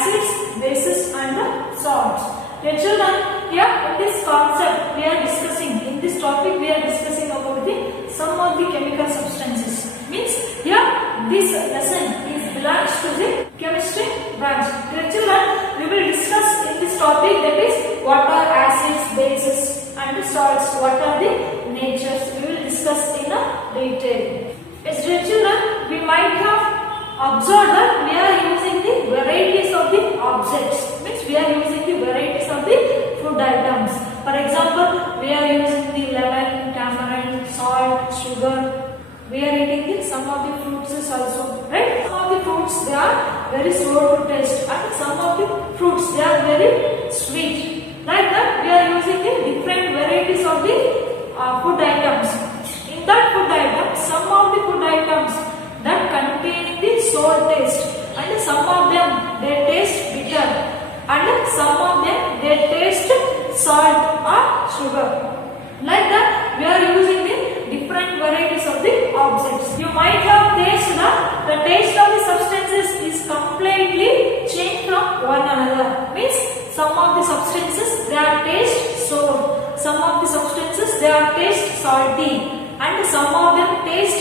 acids, bases and the salts. Dear children, here in this concept we are discussing, in this topic we are discussing about some of the chemical substances. Means here this lesson belongs to the chemistry branch. Dear children, we will discuss in this topic, that is what are acids, bases and salts, what are the natures. We will discuss in a detail. Yes, dear children, we might have observed that we are using the varieties of the objects. Means we are using the varieties of the food items. For example, we are using the lemon, tamarind, salt, sugar. We are eating some of the fruits also, right? Some of the fruits they are very sour to taste, and some of the fruits they are very sweet. Like that, we are using the different varieties of the food items. In that food item, some of the food items that contain the sour taste, and some of them they taste bitter, and some of them they taste salt or sugar. Like that, we are using the different varieties of the objects. You might have tasted that the taste of the substances is completely changed from one another. Means some of the substances they are taste sour, some of the substances they are taste salty, and some of them taste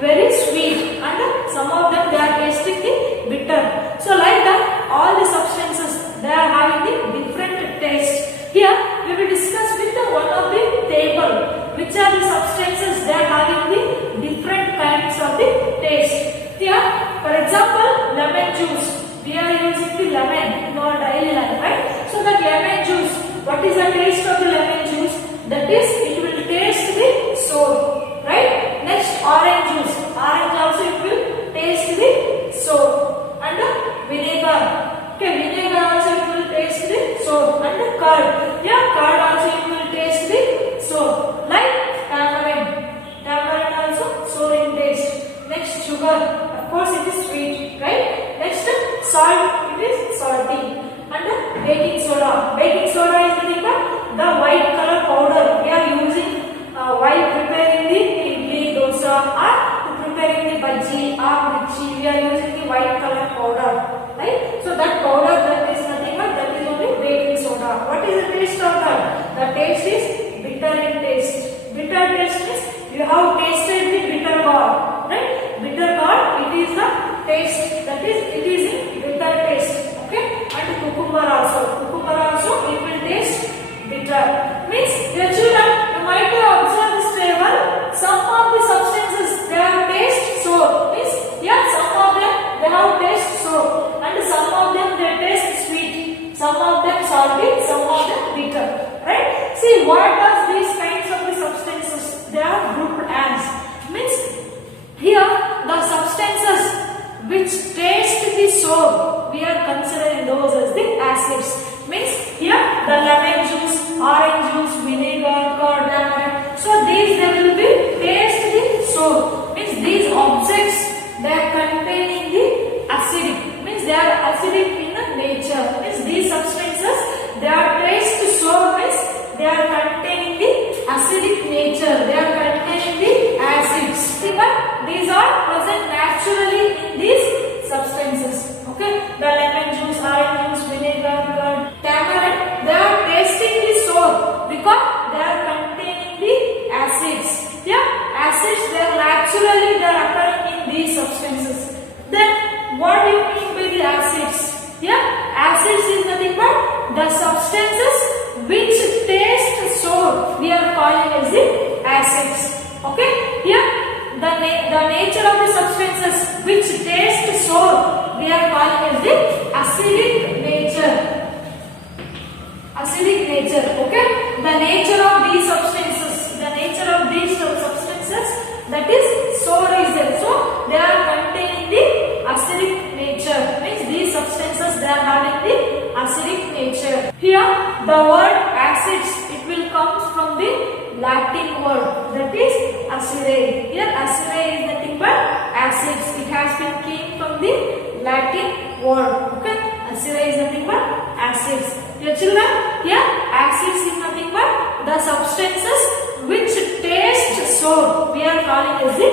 very sweet, and some of them they are tasting the bitter. So like that, all the substances they are having the different taste. Here we will discuss with one of the table which are the substances they are having the different kinds of the taste. Here, for example, lemon juice. We are using the lemon in our daily life, right? So that lemon juice, what is the taste of the lemon juice? That is, it will taste the sour, right? Next, orange juice. Orange also it will taste the sour. And vinegar. Okay, vinegar also it will taste the sour. And curd. Yeah, curd also it will taste the sour. Like tamarind. Tamarind also sour in taste. Next, sugar. Of course, it is sweet, right? Next, salt. It is salty. And baking soda. Baking soda is nothing but the white color powder we are using while preparing the idli, dosa, or preparing the bhaji or mirchi. We are using the white color powder, right? So that powder that is nothing but that is only baking soda. What is the taste of that? The taste is bitter in taste. Bitter taste means you have tasted the bitter gourd, right? Bitter gourd, it is the taste, that is it is in bitter taste. Okay, and cucumber also. Cucumber also it will taste bitter. Means dear children, you might have observed this table. Some of the substances they have taste sour. Means yeah, some of them they have taste sour, and some of them they taste sweet. Some of them salty, some of them bitter. Right? See, what does these kinds of the substances they are grouped as? Means here the substances which taste the sour, we are considering those as the acids. Means here the lemon juice, orange juice, vinegar, curd, tamarind. So these they will be taste the sour. Means these objects they are containing the acidic. Means they are acidic in nature. Means these substances they are taste sour. Means they are containing the acidic nature. They are containing the acids. But these are present naturally in these substances. Okay, the lemon juice, orange juice, vinegar, curd, tamarind, they are tasting the sour because they are containing the acids. Yeah, acids they are naturally they are occurring in these substances. Then what do you mean by the acids? Yeah, acids is nothing but the substances which taste sour. We are calling as the acids. Okay, here the nature of the substances which taste sour, we are calling as the acidic nature. Acidic nature. Okay, the nature of these substances, that is sour is there. So they are containing the acidic nature. Means these substances they are having the acidic nature. Here the word acids it will come from the Latin word, that is acere. Here acere is nothing but acids. It has been came from the Latin word. Okay, acere is nothing but acids. Your children, here acids is nothing but the substances which taste sour. We are calling as the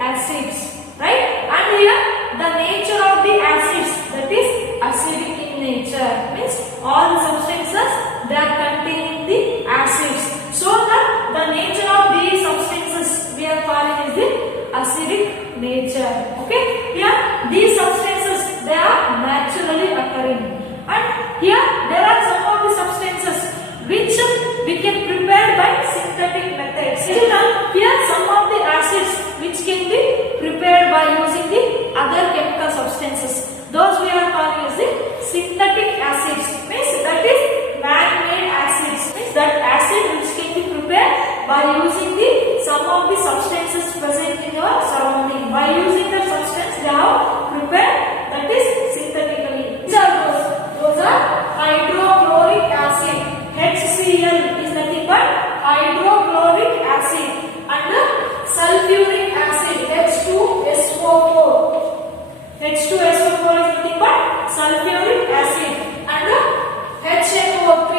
acids, right? And here the nature of the acids, that is acidic in some of the substances present in your surrounding. By using the substance they have prepared, that is synthetically. Which are those? Those are hydrochloric acid. HCl is nothing but hydrochloric acid, and sulfuric acid H2SO4. H2SO4 is nothing but sulfuric acid, and HNO3,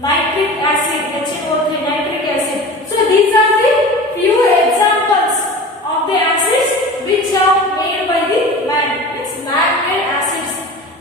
nitric acid, HNO3, nitric acid. So these are the few examples of the acids which are made by the man. Means man-made acids,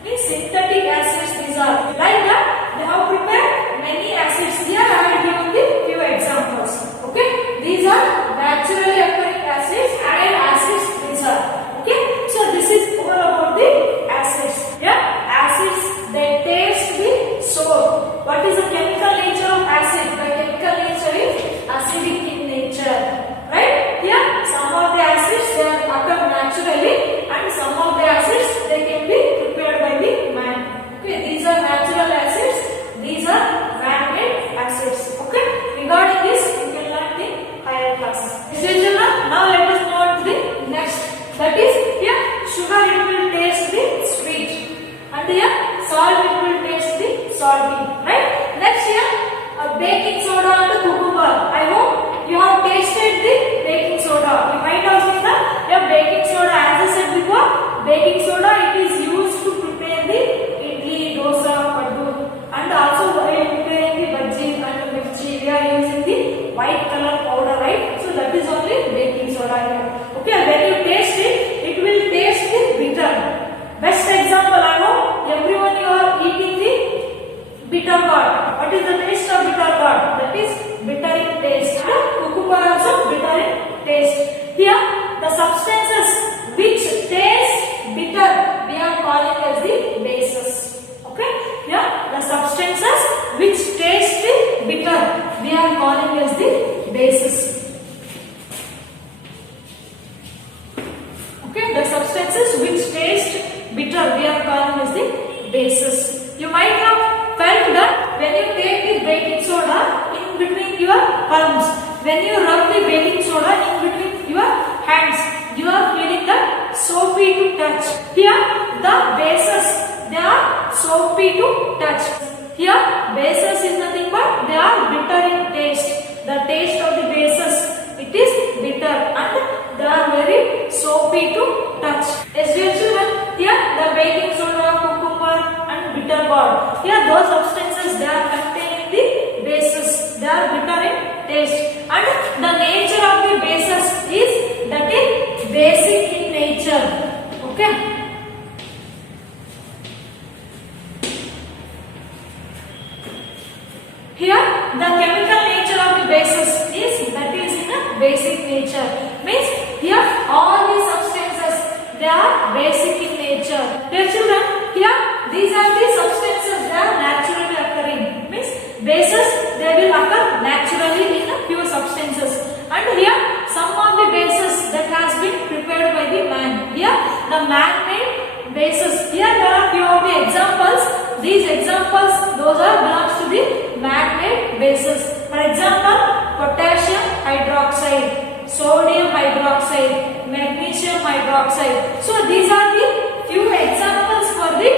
means synthetic acids. These are like that. They have prepared many acids. Here I have given the few examples. Okay, these are naturally occurring acids, added acids. These are okay. So this is all about the acids. Yeah, acids, they taste the sour. What is the chemical nature of acid? The chemical nature is acidic in nature, right? Here some of the acids they occur naturally, and some of the acids they can be prepared by the man. Okay, these are natural acids, these are man-made acids. Okay, regarding this you can learn in higher classes. Now let us move on to the next. That is, here sugar it will taste the sweet, and here salt it will taste the salty, right? Next here baking soda and cucumber. I hope you have tasted the baking soda. You might have seen that baking soda, as I said before, baking soda it is used to prepare the idli, dosa, paddu, and also while preparing the bhaji and mirchi we are using the white color powder, right? So that is only baking soda here. Okay, when you taste it, it will taste the bitter. Best example, I know everyone you are eating the bitter gourd. What is the taste of bitter gourd? That is bitter in taste. Cucumber also bitter in taste. Here the substances which taste bitter we are calling as the bases. Okay, here the substances which taste bitter we are calling as the bases. Okay, the substances which taste bitter we are calling as the bases. You might have felt that when you take the baking soda in between your palms, when you rub the baking soda in between your hands, you are feeling that soapy to touch. Here the bases they are soapy to touch. Here bases is nothing but they are bitter in taste. The taste of the bases it is bitter and they are very soapy to touch. As dear children, here the baking soda, cucumber and bitter gourd. Here those substances they are containing the bases. They are bitter in taste, and the nature of the bases is that is basic in nature. Okay. Here the chemical nature of the bases is that is in a basic nature. Means here all these substances they are basic in nature. Dear children, here these are the substances they are naturally occurring. Means bases they will occur naturally in a pure substances, and here some of the bases that has been prepared by the man. Here the man-made bases. Here there are few of the examples. These examples those are belongs to the man-made bases. For example, potassium hydroxide, sodium hydroxide, magnesium hydroxide. So these are the few examples for the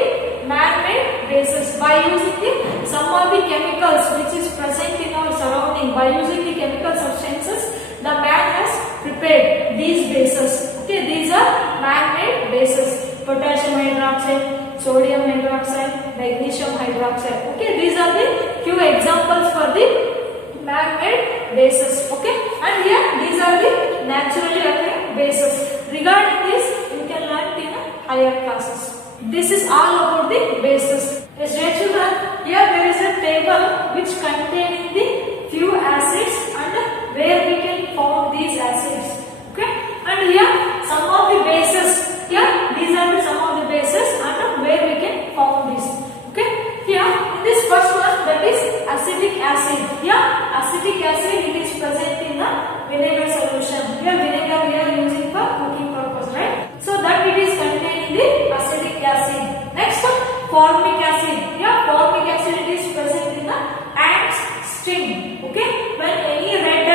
man-made bases. By using the some of the chemicals which is present in our surrounding, by using the chemical substances, the man has prepared these bases. Okay, these are man-made bases. Potassium hydroxide, sodium hydroxide, magnesium hydroxide. Okay, these are the few examples for the man-made bases. Okay, and here these are the naturally occurring bases. Regarding this, you can learn in higher classes. This is all about the bases. As dear children, here there is a table which containing the few acids and where we can form these acids. Okay, and here some of the bases. Here these are the some of the bases and where we can form these. Okay, here in this first one that is acetic acid. Here acetic acid it is present in the vinegar solution. Here vinegar we are using for cooking purpose, right? So that it is contained in the acetic acid. Next one, formic acid. Here formic acid it is present in the ants sting. Okay, when any red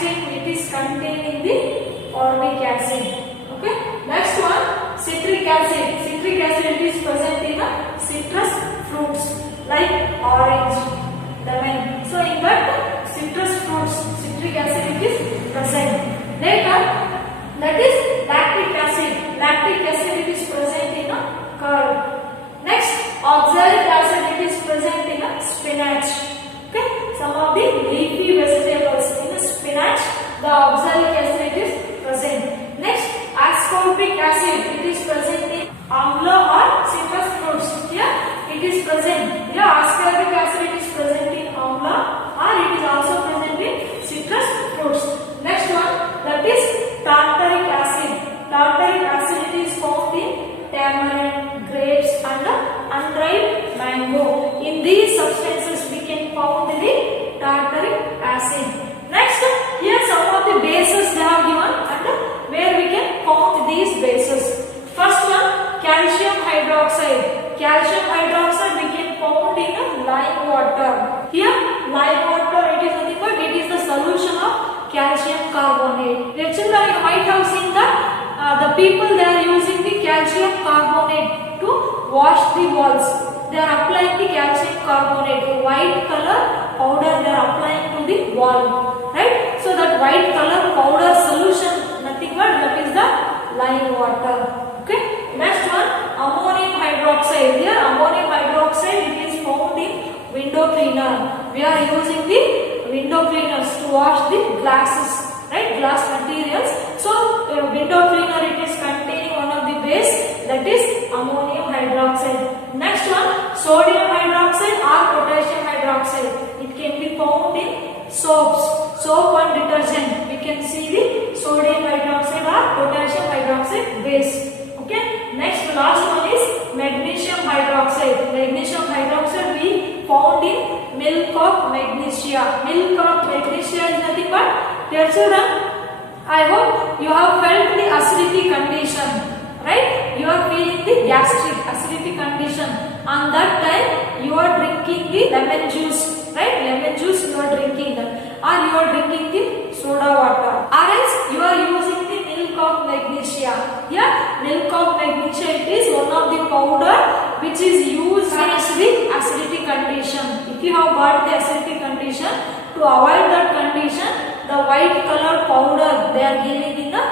thing, it is contained in the formic acid. Okay. Next one, citric acid. Citric acid, it is present in citrus fruits like orange, lemon. So in that citrus fruits, citric acid it is present. Later, that is lactic acid. Lactic acid it is present in curd. Next, oxalic acid it is present in spinach. Okay, some of the leafy vegetables in spinach, the oxalic acid is present. Next, ascorbic acid it is present in amla or citrus fruits. Here it is present. Here ascorbic acid it is present in amla or it is also present in citrus fruits. Next one, that is tartaric acid. Tartaric acid it is found in tamarind, grapes and unripe mango. In these substances we can found the tartaric acid. Next, here some of the bases they have given and where we can count these bases. First one, calcium hydroxide. Calcium hydroxide we can found in lime water. Here lime water it is nothing but it is the solution of calcium carbonate. Dear children, you might have seen that the people they are using the calcium carbonate to wash the walls. They are applying the calcium carbonate, a white color powder they are applying to the wall, right? So that white color powder solution, nothing but that is the lime water. Okay. Next one, ammonium hydroxide. Here ammonium hydroxide it is found in window cleaner. We are using the window cleaners to wash the glasses, right? Glass materials. So window cleaner it is containing one of the base, that is ammonium hydroxide. Next one, sodium hydroxide or potassium hydroxide. It can be found in soaps, soap and detergent. We can see the sodium hydroxide or potassium hydroxide base. Okay. Next, last one is magnesium hydroxide. Magnesium hydroxide we found in milk of magnesia. Milk of magnesia is nothing but, dear children, I hope you have felt the acidity condition, right? You are feeling the gastric acidity condition. On that time, you are drinking the lemon juice, right? Lemon juice you are drinking that, or you are drinking the soda water, or else you are using the milk of magnesia. Here, milk of magnesia it is one of the powder which is used against the acidity condition. If you have got the acidity condition, to avoid that condition, the white color powder they are giving in the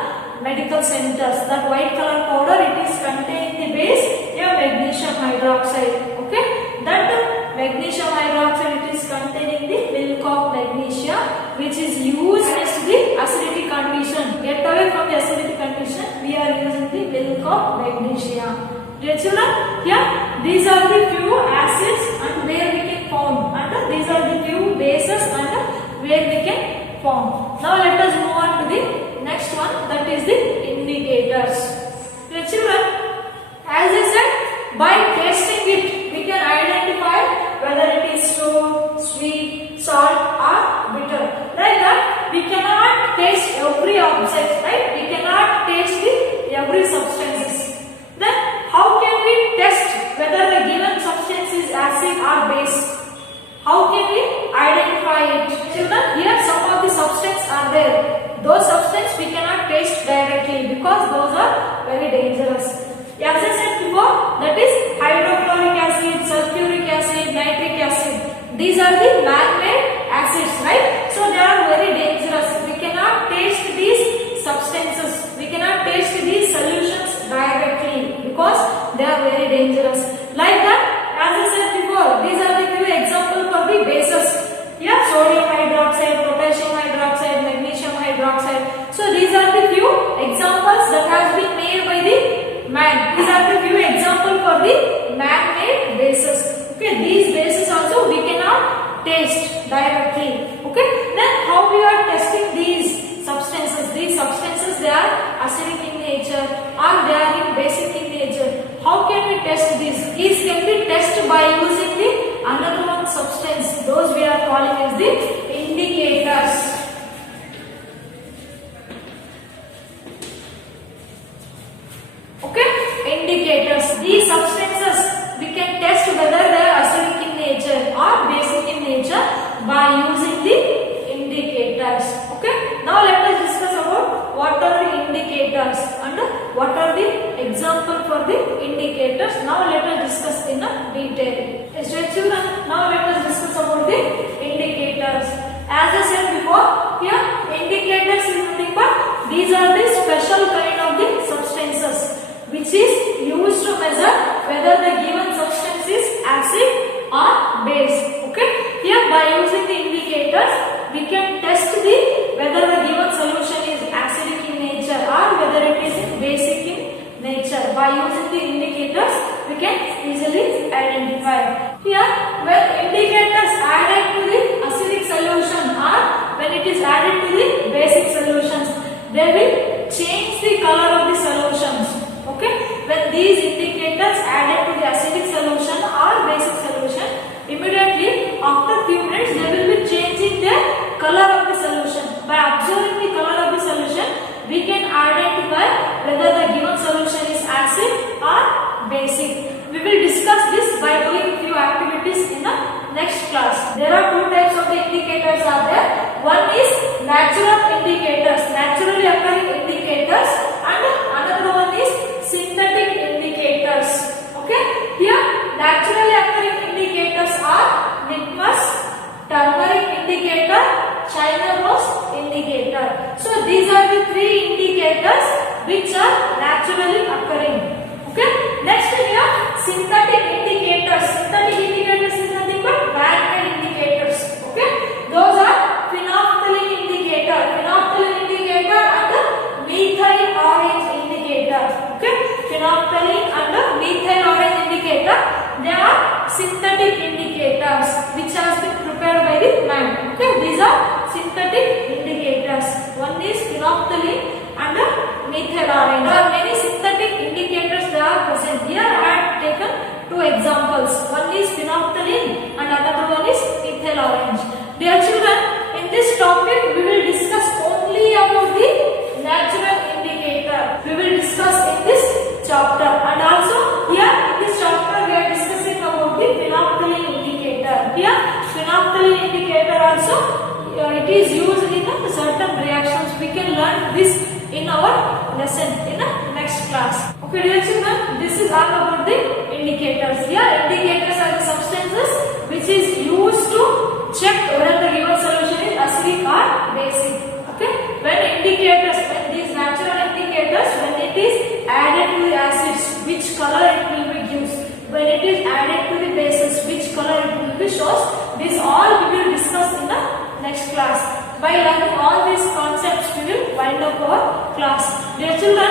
medical centers. That white color powder it is containing the base, magnesium hydroxide. Okay, that magnesium hydroxide it is containing the milk of magnesia which is used against the acidity condition. Get away from the acidity condition, we are using the milk of magnesia. Dear children, here these are the few acids and where we can found, and these are the few bases and where we can found. Now let us move on to the next one, that is the indicators. Dear children, as I said, by tasting it we can identify whether it is sour, sweet, salt or bitter. Like that, we cannot taste every object, right? We cannot taste every substances. Then how can we test whether the given substance is acid or base? How can we identify it? Children, here some of the substances are there. Those substances we cannot taste directly because those are very dangerous. As I said before, that is hydrochloric acid, sulfuric acid, nitric acid. These are the man-made acids, right? So they are very dangerous. We cannot taste these substances. We cannot taste these solutions directly because they are very dangerous. Like that, as I said before, these are the few examples for the bases. Here, sodium hydroxide, potassium hydroxide, magnesium hydroxide. So these are the few examples that has been made by the man. These are the few examples for the man-made bases. Okay, these bases also we cannot taste directly. Okay, then how we are testing these substances? These substances they are acidic in nature or they are in basic in nature. How can we test these? These can be tested by using the another one substance. Those we are calling as the indicators. Okay, indicators. These substances we can test whether they are acidic in nature or basic in nature by using the indicators. Okay. indicators and what are the example for the indicators. Now let us discuss in a detail. Yes, children, now let us discuss about the indicators. As I said before, here indicators is nothing but these are the special kind of the substances which is used to measure whether the given substance is acid or base. Okay, here by using the indicators we can test the whether the given solution is acidic in nature or whether it is basic in nature. By using the indicators we can easily identify. Here when indicators added to the acidic solution or when it is added to the basic solutions, they will change the color of the solutions. Okay, when these indicators added to the acidic solution or basic solution, immediately after few minutes they will be changing the color of the solution. By observing the color of the solution, we can identify whether the given solution is acid or basic. We will discuss this by doing few activities in the next class. There are two types of the indicators are there. One is natural indicators, naturally occurring indicators, and another one is synthetic indicators. Okay, here naturally occurring indicators are litmus, turmeric indicator, China rose indicator. So these are the three indicators which are naturally occurring. Okay, next here synthetic indicators. Synthetic indicators is nothing but man-made indicators. Okay, those are phenolphthalein indicator, and methyl orange indicator. Okay, phenolphthalein and methyl orange indicator, they are synthetic indicators which has been prepared by the man. Okay, these are synthetic indicators. One is phenolphthalein and methyl orange. There are many synthetic indicators that are present. Here I have taken two examples. One is phenolphthalein and another one is methyl orange. Dear children, in this topic we will discuss only about the natural indicator. We will discuss in this chapter, and also here in this chapter we are discussing about the phenolphthalein indicator. Here phenolphthalein indicator also it is used in certain reactions. We can learn this in our lesson in the next class. Okay, dear children, this is all about the indicators. Here indicators are the substances which is used to check whether the given solution is acidic or basic. Okay, when these natural indicators, when it is added to the acids, which color it will be gives. When it is added to the bases, which color it will be shows. This all we will discuss in the next class. By learning all these concepts, we will wind up our class. Dear children,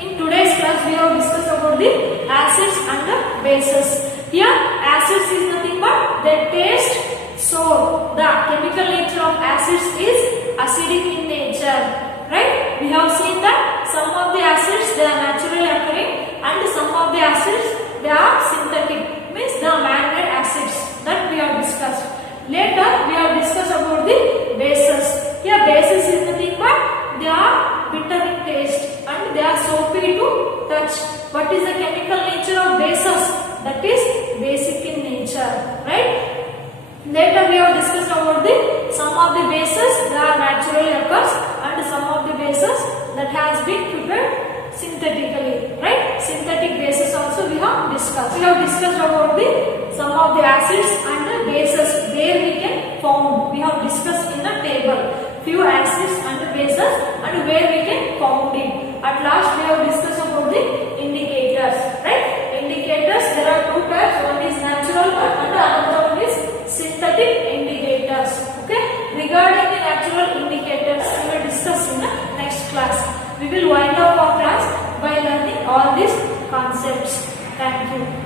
in today's class we have discussed about the acids and the bases. Here acids is nothing but their taste sour. The chemical nature of acids is acidic in nature. Right? We have seen that some of the acids they are naturally occurring and some of the acids they are synthetic. Means they are man-made acids that we have discussed. Later we have discussed about the bases. Here bases is nothing but they are bitter in taste and they are soapy to touch. What is the chemical nature of bases? That is basic in nature. Right? Later we have discussed about some of the bases that naturally occurs and some of the bases that has been prepared synthetically. Right? Synthetic bases also we have discussed. We have discussed about some of the acids and the bases where we can found. We have discussed in the table few acids and the bases and where we can found it. At last we have discussed about the indicators. Right? Indicators, there are two types. One is natural and another one is synthetic indicators. Okay, regarding the natural indicators we will discuss in the next class. We will wind up our class by learning all these concepts. Thank you.